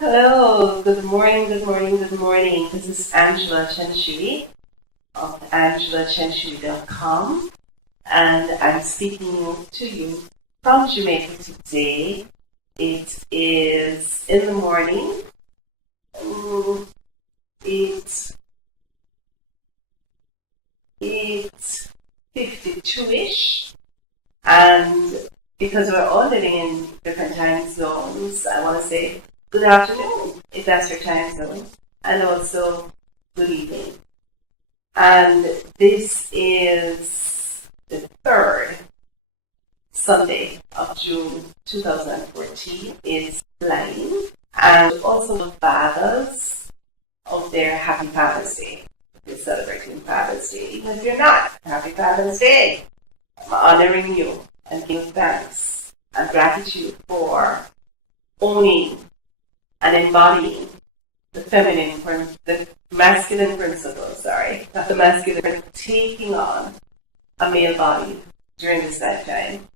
Hello, good morning, good morning, good morning. This is Angela Chen Shui of angelacenshui.com, and I'm speaking to you from Jamaica today. It is in the morning. It's 8:52-ish, and because we're all living in different time zones, I want to say good afternoon, if that's your time zone, and also good evening. And this is the third Sunday of June 2014. It's flying, and also the fathers of their Happy Father's Day. If you're celebrating Father's Day, even if you're not, Happy Father's Day. I'm honoring you and giving thanks and gratitude for owning and embodying the masculine principle, not the masculine principle, taking on a male body during this lifetime,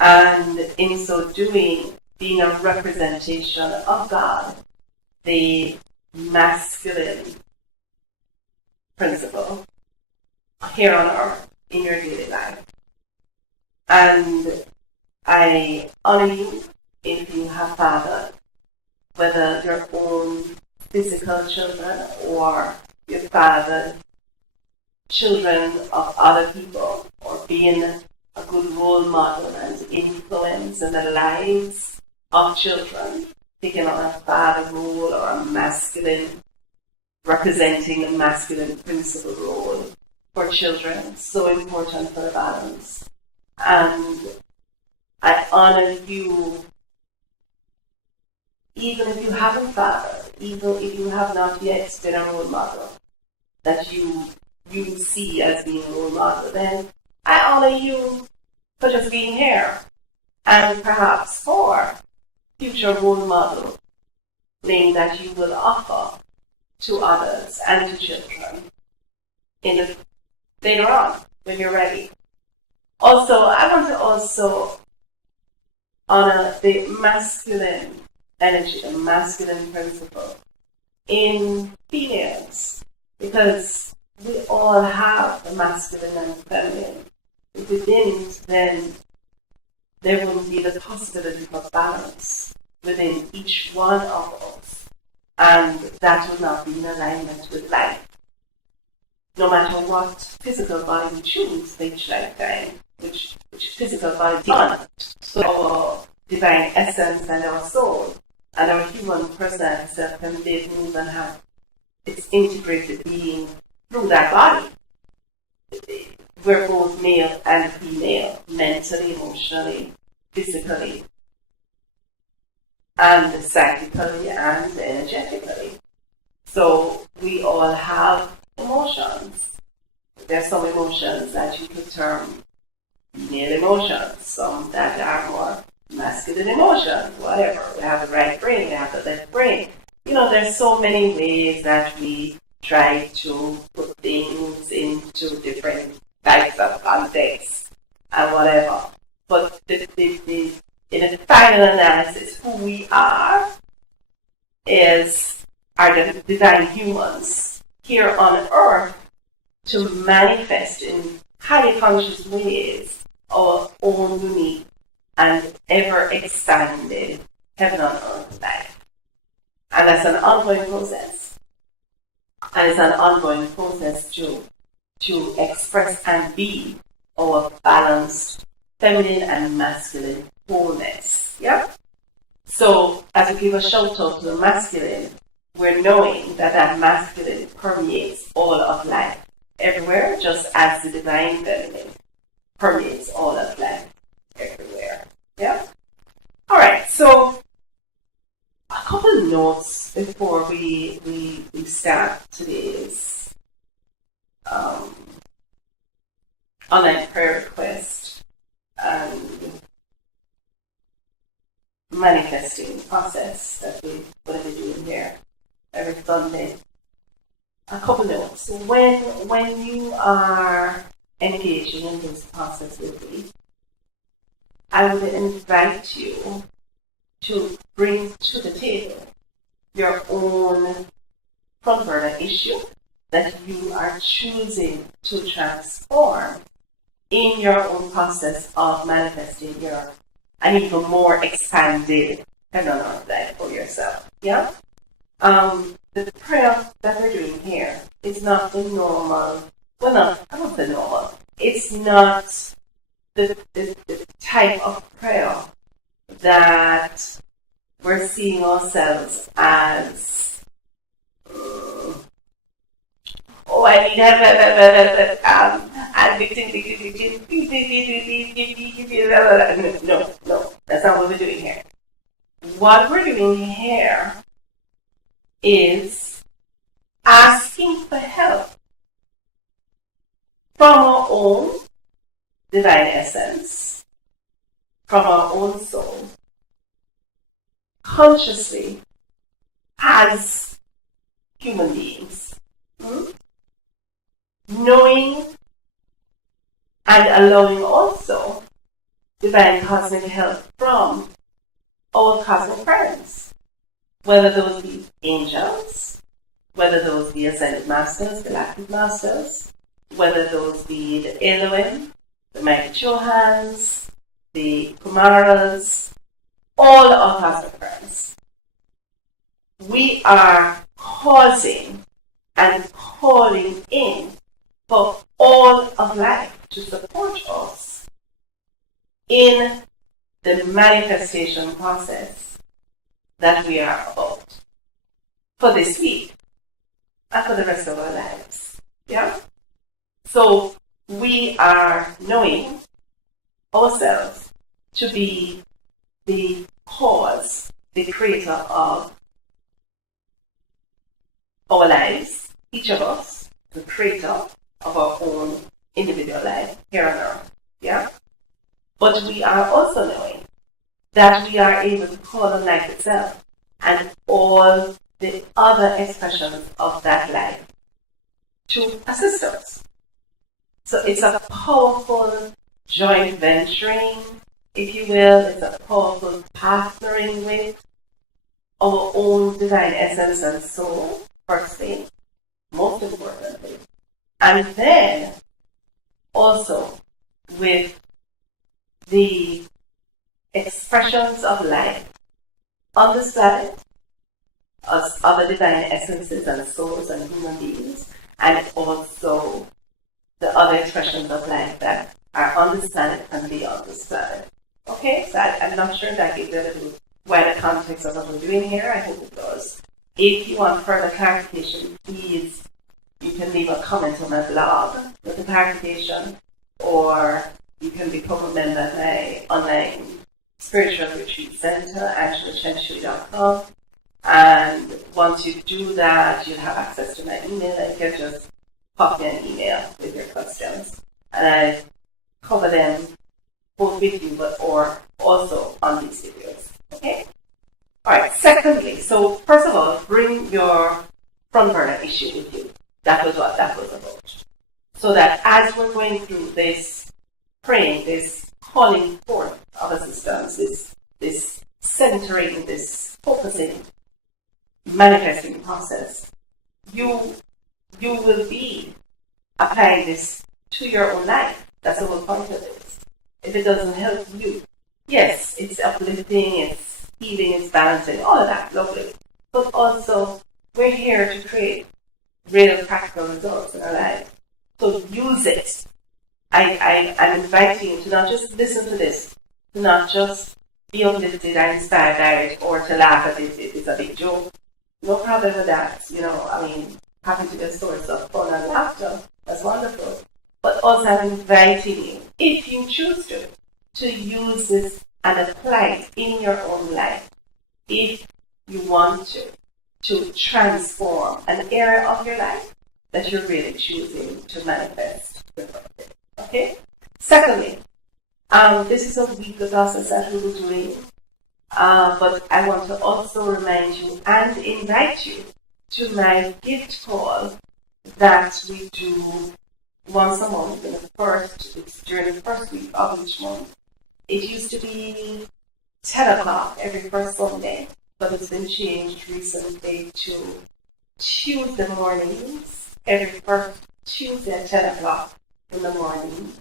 and in so doing, being a representation of God, the masculine principle here on earth in your daily life. And I honor you if you have fathered, whether your own physical children or your fathered children of other people, or being a good role model and influence in the lives of children, taking on a father role or a masculine, representing a masculine principal role for children. So important for the balance. And I honor you even if you haven't fathered, even if you have not yet been a role model that you see as being a role model, then I honor you for just being here, and perhaps for future role model name that you will offer to others and to children later on when you're ready. Also, I want to also honor the masculine energy, the masculine principle in females, because we all have the masculine and feminine. If we didn't, then there wouldn't be the possibility for balance within each one of us, and that would not be in alignment with life. No matter what physical body we choose for each lifetime, which physical body we want, so our divine essence and our soul and our human personality self can live, move, and have its integrated being through that body. We're both male and female, mentally, emotionally, physically, and psychically and energetically. So we all have emotions. There's some emotions that you could term male emotions, some that are more masculine emotions, whatever. We have the right brain, we have the left brain. There's so many ways that we try to put things into different types of contexts and whatever. But in the final analysis, who we are are the divine humans here on earth to manifest in highly conscious ways our own unique and ever-expanded heaven on earth life. And that's an ongoing process. And it's an ongoing process to express and be our balanced feminine and masculine wholeness. Yeah? So as we give a shout out to the masculine, we're knowing that masculine permeates all of life everywhere, just as the divine feminine permeates all of life everywhere. Yeah? Alright, so a couple notes before we start today's online prayer request and manifesting process that we're going to be doing here every Sunday. A couple notes. When you are engaging in this process with me, I would invite you to bring to the table your own front burner issue that you are choosing to transform in your own process of manifesting an even more expanded phenomenon life for yourself. Yeah? The prayer that we're doing here is not the normal, well, not, I won't say normal. It's not the type of prayer that we're seeing ourselves as, I need help, no, that's not what we're doing here. What we're doing here is asking for help from our own divine essence, from our own soul, consciously as human beings. Knowing and allowing also divine cosmic help from all cosmic friends, whether those be angels, whether those be ascended masters, galactic masters, whether those be the Elohim, the mighty Chohans, the Kumaras, all our cosmic friends. We are causing and calling in for all of life to support us in the manifestation process that we are about for this week and for the rest of our lives. Yeah? So we are knowing ourselves to be the cause, the creator of our lives, each of us, the creator of our own individual life here on earth. Yeah? But we are also knowing that we are able to call on life itself and all the other expressions of that life to assist us. So it's a powerful joint venturing, if you will. It's a powerful partnering with our own divine essence and soul, first thing, most importantly. And then also with the expressions of life on this planet, as other divine essences and souls and human beings, and also the other expressions of life that are on this planet and beyond this planet. Okay, so I'm not sure that gives you a little wider context of what we're doing here. I hope it does. If you want further clarification, please, you can leave a comment on my blog with the clarification, or you can become a member at my online spiritual retreat center, Angelic.com. And once you do that, you'll have access to my email, and you can just pop me an email with your questions. And I cover them both with you, or also on these videos. Okay? Alright, secondly, so first of all, bring your front burner issue with you. That was what that was about. So that as we're going through this praying, this calling forth of assistance, this centering, this focusing, manifesting process, you will be applying this to your own life. That's the whole point of this. If it doesn't help you, yes, it's uplifting, it's healing, it's balancing, all of that, lovely. But also, we're here to create real practical results in our life. So use it. I'm inviting you to not just listen to this, to not just be uplifted and inspired by it, or to laugh at it. It's a big joke. No problem with that. Having to be a source of fun and laughter, that's wonderful. But also I'm inviting you, if you choose to use this and apply it in your own life. If you want to transform an area of your life that you're really choosing to manifest. Okay? Secondly, this is a weekly process that we will be doing, but I want to also remind you and invite you to my gift call that we do once a month it's during the first week of each month. It used to be 10 o'clock every first Sunday, but but it's been changed recently to Tuesday mornings, every first Tuesday at 10 o'clock in the morning.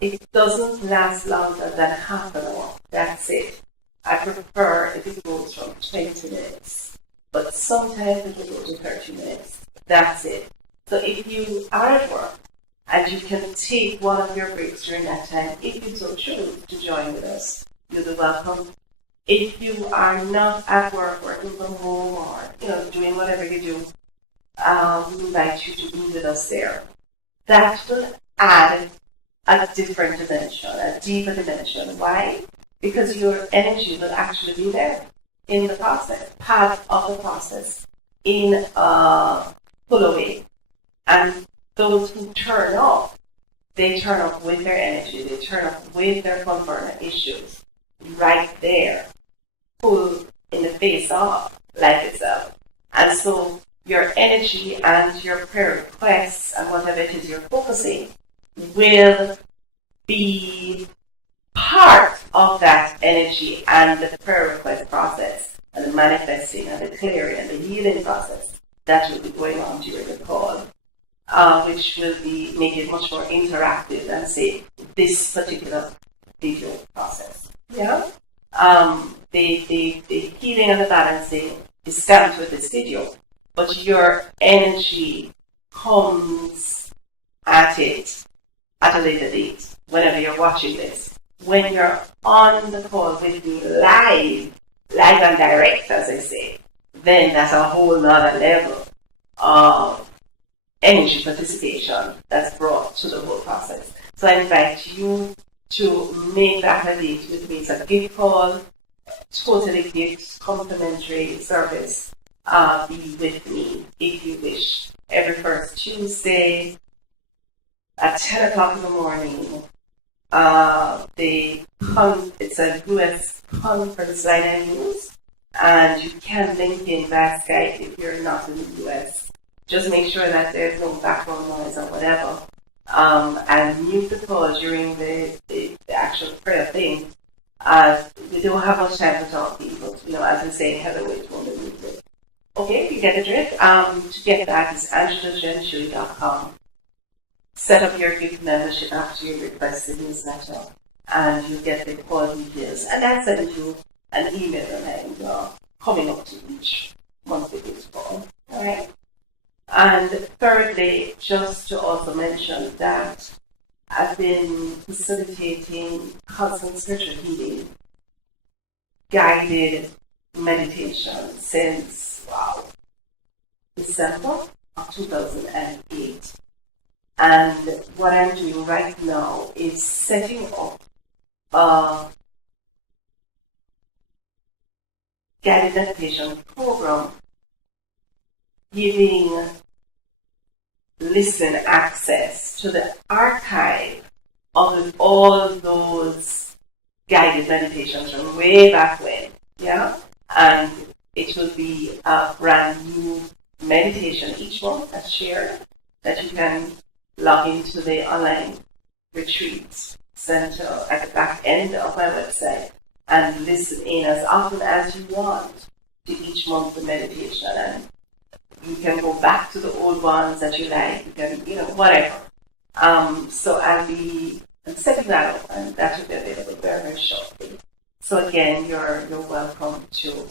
It doesn't last longer than half an hour. That's it. I prefer if it goes from 20 minutes, but sometimes it will go to 30 minutes. That's it. So if you are at work and you can take one of your breaks during that time, if you so choose to join with us, you'll be welcome. If you are not at work, working from home, or doing whatever you do, we invite you to be with us there. That will add a different dimension, a deeper dimension. Why? Because your energy will actually be there in the process, part of the process, in a pull away. And those who turn up, they turn up with their energy, they turn up with their comfort issues right there, pull in the face of life itself. And so your energy and your prayer requests and whatever it is you're focusing will be part of that energy and the prayer request process and the manifesting and the clearing and the healing process that will be going on during the call, which will be make it much more interactive than say this particular video process. Yeah. The healing and the balancing is stamped with this video, but your energy comes at it at a later date, whenever you're watching this. When you're on the call with me live and direct, as I say, then that's a whole nother level of energy participation that's brought to the whole process. So I invite you to make that a date with me. It's a gift call, totally gift, complimentary service. Be with me if you wish. Every first Tuesday at 10 o'clock in the morning. It's a US conference line I use, and you can link in via Skype if you're not in the US. Just make sure that there's no background noise or whatever. And mute the call during the actual prayer thing. We don't have much time to talk, people. As we say, hello, it's only music. Okay, you get the drift. To get that is AngelaChenShui.com. Set up your gift membership after you request the newsletter, and you get the call details. And that sends you an email reminder coming up to each monthly gift call. All right. And thirdly, just to also mention that I've been facilitating constant spiritual healing, guided meditation since, December of 2008. And what I'm doing right now is setting up a guided meditation program, giving listener access to the archive of all those guided meditations from way back when. Yeah? And it will be a brand new meditation each month that's shared, that you can log into the online retreat center at the back end of my website and listen in as often as you want to each monthly meditation. And you can go back to the old ones that you like, you can, whatever. So I'm setting that up, and that will be available very, very shortly. So again, you're welcome to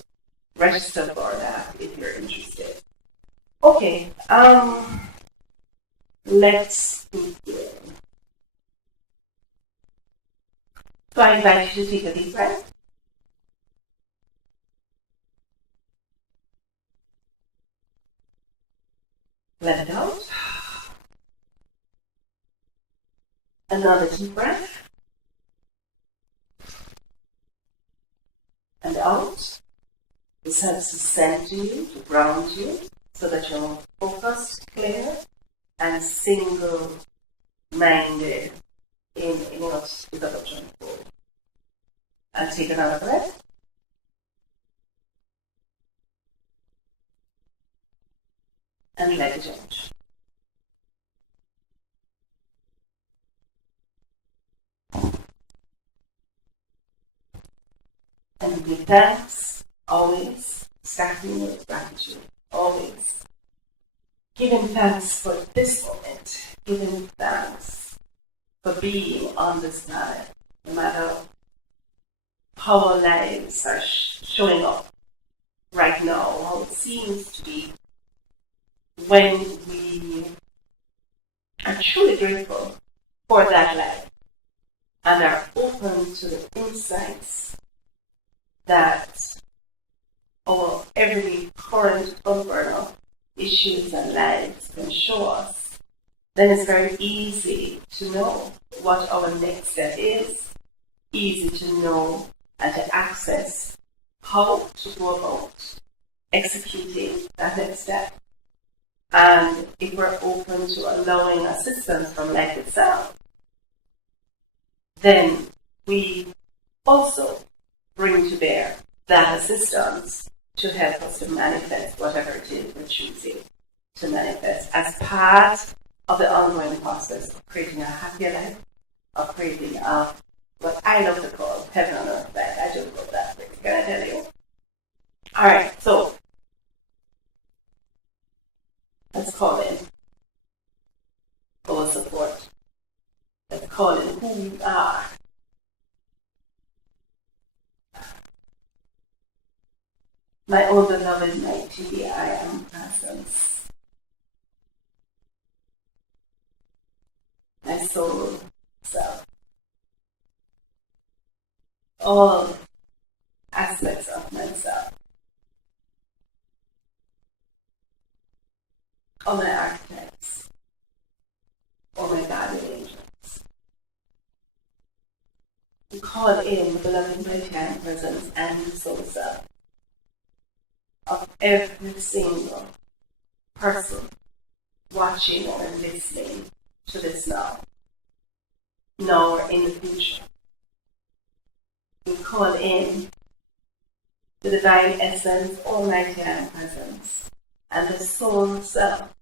register for that if you're interested. Okay, let's begin. So I invite you to take a deep breath. Let it out. Another deep breath. And out. This helps to center you, to ground you, so that you're focused, clear, and single-minded in what is about to unfold. And take another breath. And let it out. And give thanks always starting with gratitude, always giving thanks for this moment, giving thanks for being on this planet, no matter how our lives are showing up right now, how it seems to be. When we are truly grateful for that life and are open to the insights that our everyday current unburdened issues and lives can show us, then it's very easy to know what our next step is, easy to know and to access how to go about executing that next step. And if we're open to allowing assistance from life itself, then we also bring to bear that assistance to help us to manifest whatever it is we're choosing to manifest as part of the ongoing process of creating a happier life, of creating what I love to call heaven on earth life. I just love that phrase, can I tell you? Alright, so let's call in our support. Let's call in who we are. My own beloved, mighty I am presence. My soul self. All aspects of myself. All my archetypes. All my guardian angels. We call in the beloved mighty I am presence and soul self of every single person watching or listening to this now or in the future. We call in the divine essence, almighty I am presence, and the soul self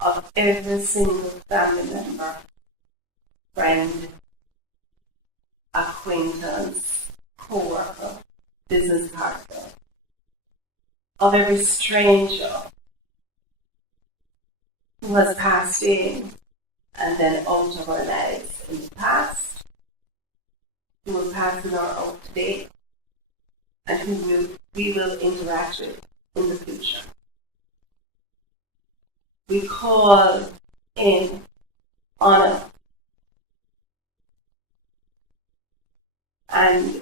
of every single family member, friend, acquaintance, co-worker, business partner, of every stranger who has passed in and then out of our lives in the past, who will pass in or out today, and who we will interact with in the future. We call in honor and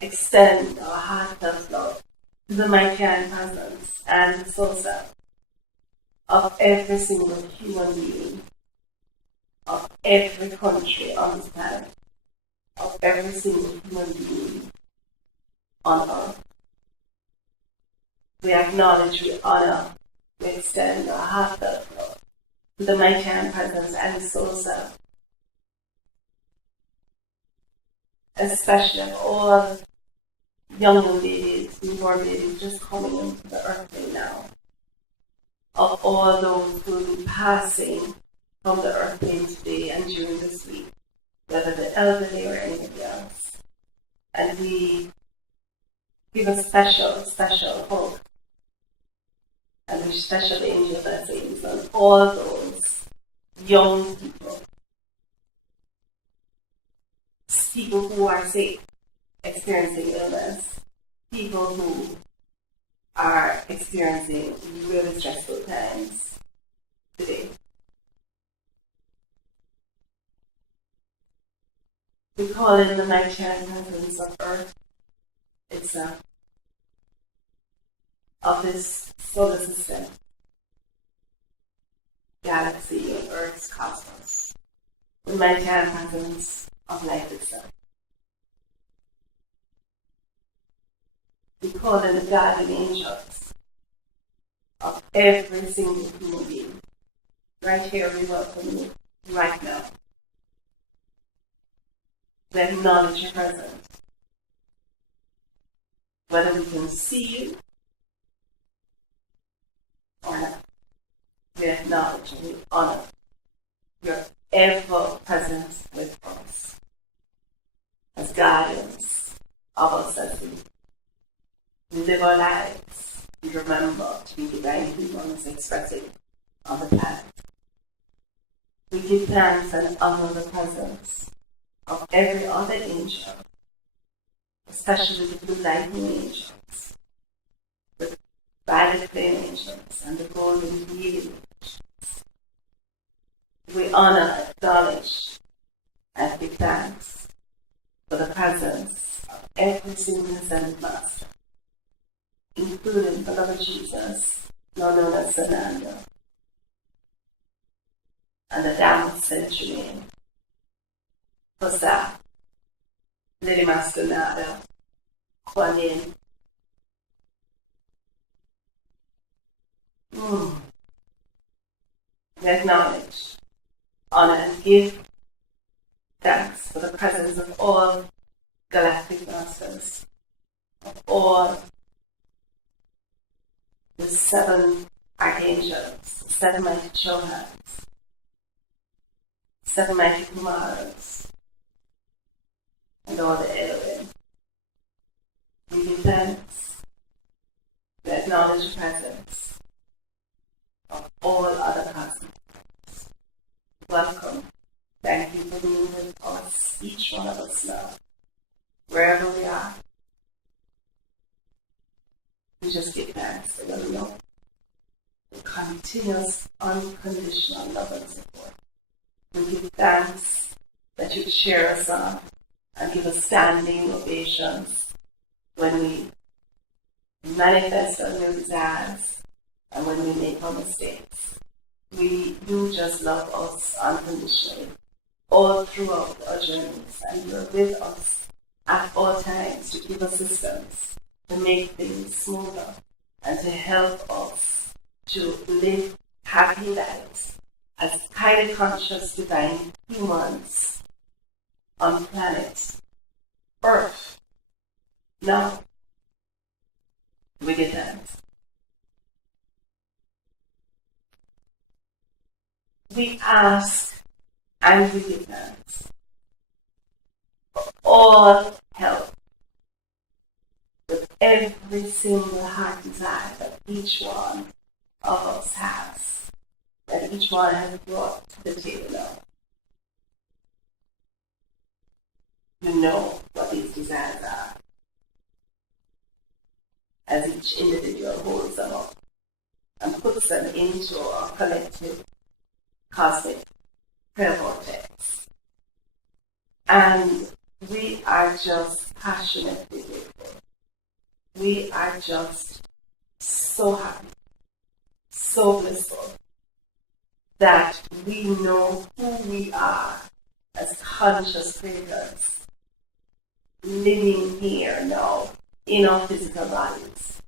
extend our heartfelt love to the mighty I am presence and the soul self of every single human being, of every country on this planet, of every single human being on earth. We acknowledge, we honor, we extend our heartfelt love to the mighty I am presence and the soul self, especially of all young babies, newborn babies just coming into the earth right now, of all those who will be passing from the earth plane today and during this week, whether the elderly or anybody else. And we give a special hope and wish special angel blessings on all those young people who are sick, experiencing illness, people who are experiencing really stressful times today. We call it the mighty presence of earth itself, of this solar system, galaxy, and Earth's cosmos, the mighty presence of life itself. We call them the guardian angels of every single human being. Right here, we welcome you right now. We acknowledge your presence. Whether we can see you or not, we acknowledge and we honor your ever presence with us as guardians of us as we live our lives and remember to be divine humans expressive on the planet. We give thanks and honor the presence of every other angel, especially the blue lightning angels, the violet flame angels, and the golden healing angels. We honor, acknowledge, and give thanks for the presence of every single ascended master, including beloved Jesus, now known as Sananda, and the Dam of Chen Shui, Hosa, Lady Master Nada, Kuan Yin. We acknowledge, honor, and give thanks for the presence of all galactic masters, of all the 7 archangels, 7 mighty Chohans, 7 mighty Kumaras, and all the Elohim. We give thanks, we acknowledge the presence of all other cosmic beings. Welcome. Thank you for being with us, each one of us now, wherever we are. We just give thanks for the love, the continuous, unconditional love and support. We give thanks that you cheer us on and give us standing ovations when we manifest our new desires and when we make our mistakes. You just love us unconditionally all throughout our journeys, and you're with us at all times to give assistance, to make things smoother, and to help us to live happy lives as highly conscious divine humans on planet Earth. Now, we give thanks. We ask and we give thanks for all help with every single heart desire that each one of us has, that each one has brought to the table now. You know what these desires are, as each individual holds them up and puts them into our collective cosmic prayer vortex. And we are just passionately grateful. We are just so happy, so blissful that we know who we are as conscious creators, living here now in our physical bodies,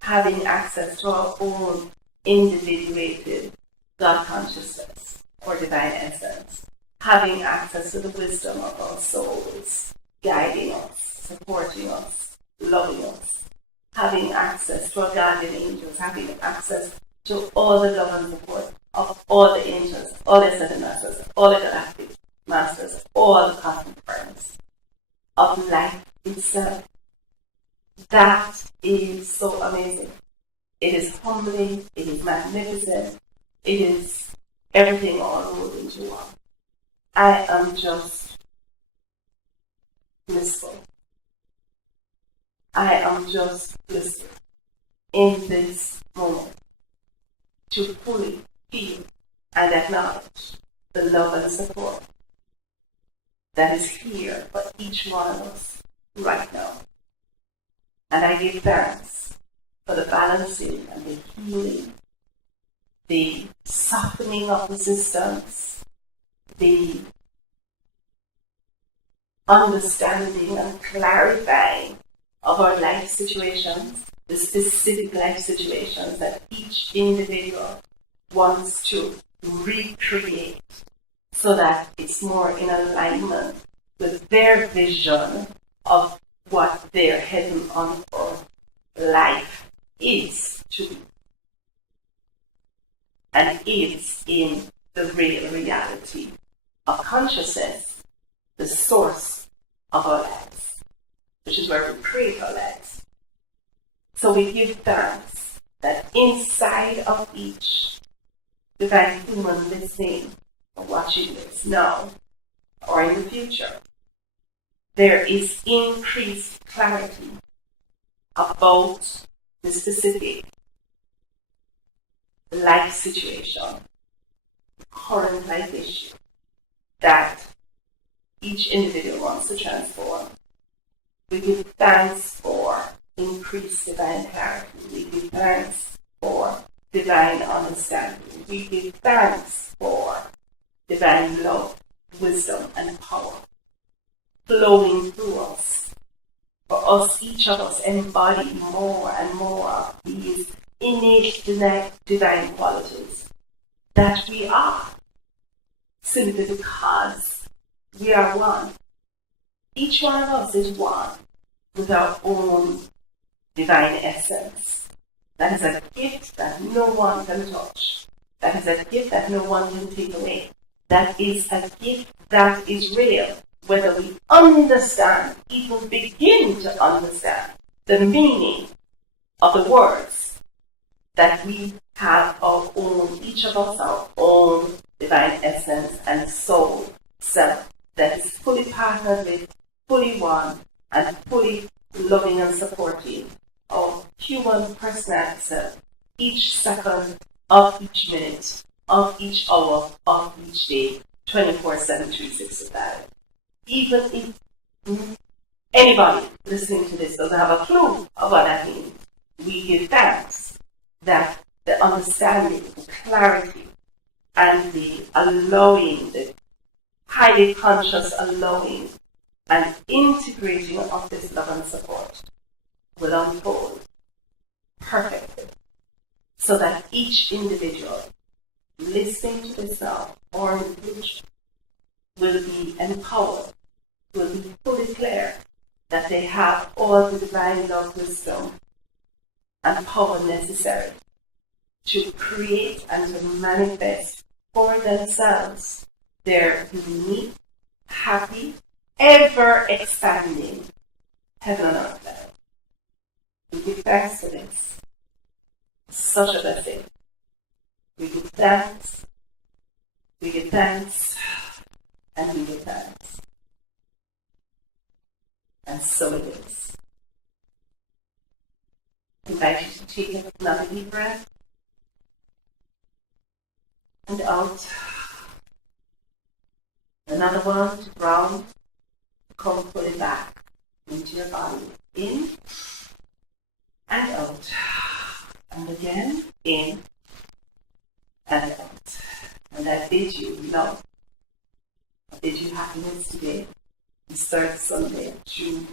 having access to our own individuated God consciousness or divine essence, having access to the wisdom of our souls, guiding us, supporting us, loving us, having access to our guardian angels, having access to all the love and support of all the angels, all the ascended masters, all the galactic masters, all the cosmic friends of life itself. That is so amazing. It is humbling, it is magnificent, it is everything all rolled into one. I am just blissful. I am just blissful in this moment to fully feel and acknowledge the love and support that is here for each one of us right now. And I give thanks for the balancing and the healing, the softening of resistance, the understanding and clarifying of our life situations, the specific life situations that each individual wants to recreate so that it's more in alignment with their vision of what their heaven on earth life is to be and is in the real reality of consciousness, the source of our lives, which is where we create our lives. So we give thanks that inside of each divine human listening or watching this now or in the future, there is increased clarity about the specific life situation, the current life issue that each individual wants to transform. We give thanks for increased divine clarity. We give thanks for divine understanding. We give thanks for divine love, wisdom, and power flowing through us. For us, each of us embody more and more of these innate divine qualities that we are, simply because we are one. Each one of us is one with our own divine essence. That is a gift that no one can touch. That is a gift that no one can take away. That is a gift that is real, whether we understand, even begin to understand the meaning of the words that we have our own, each of us our own divine essence and soul self that is fully partnered with, fully one, and fully loving and supporting our human personality self each second of each minute, of each hour, of each day, 24/7, 365. Even if anybody listening to this doesn't have a clue of what that means, we give thanks that the understanding, the clarity, and the allowing, the highly conscious allowing and integrating of this love and support will unfold perfectly so that each individual listening to this now or in the future will be empowered, will be fully clear that they have all the divine love, wisdom, and power necessary to create and to manifest for themselves their unique, happy, ever-expanding heaven on earth level. We give thanks for this. Such a blessing. We give thanks, we give thanks, and we give thanks. And so it is. I invite you to take another deep breath and out. Another one to ground, come fully back into your body. In and out. And again, in and out. And I bid you love. I bid you happiness today. This third Sunday, June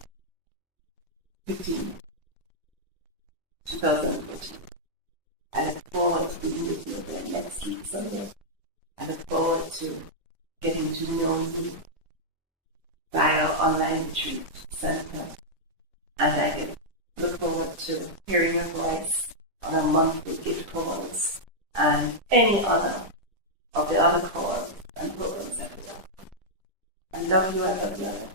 15, 2014. I look forward to being with you again next week, Sunday. I look forward to getting to know you via our online retreat center. And I look forward to hearing your voice on our monthly gift calls and any other of the other calls and programs that we have. I love you, I love you, I love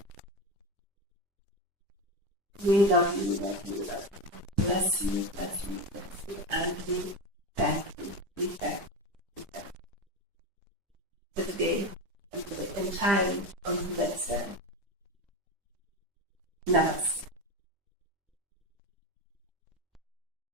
you. We love you, love you, love you. Bless you, bless you, bless you, and we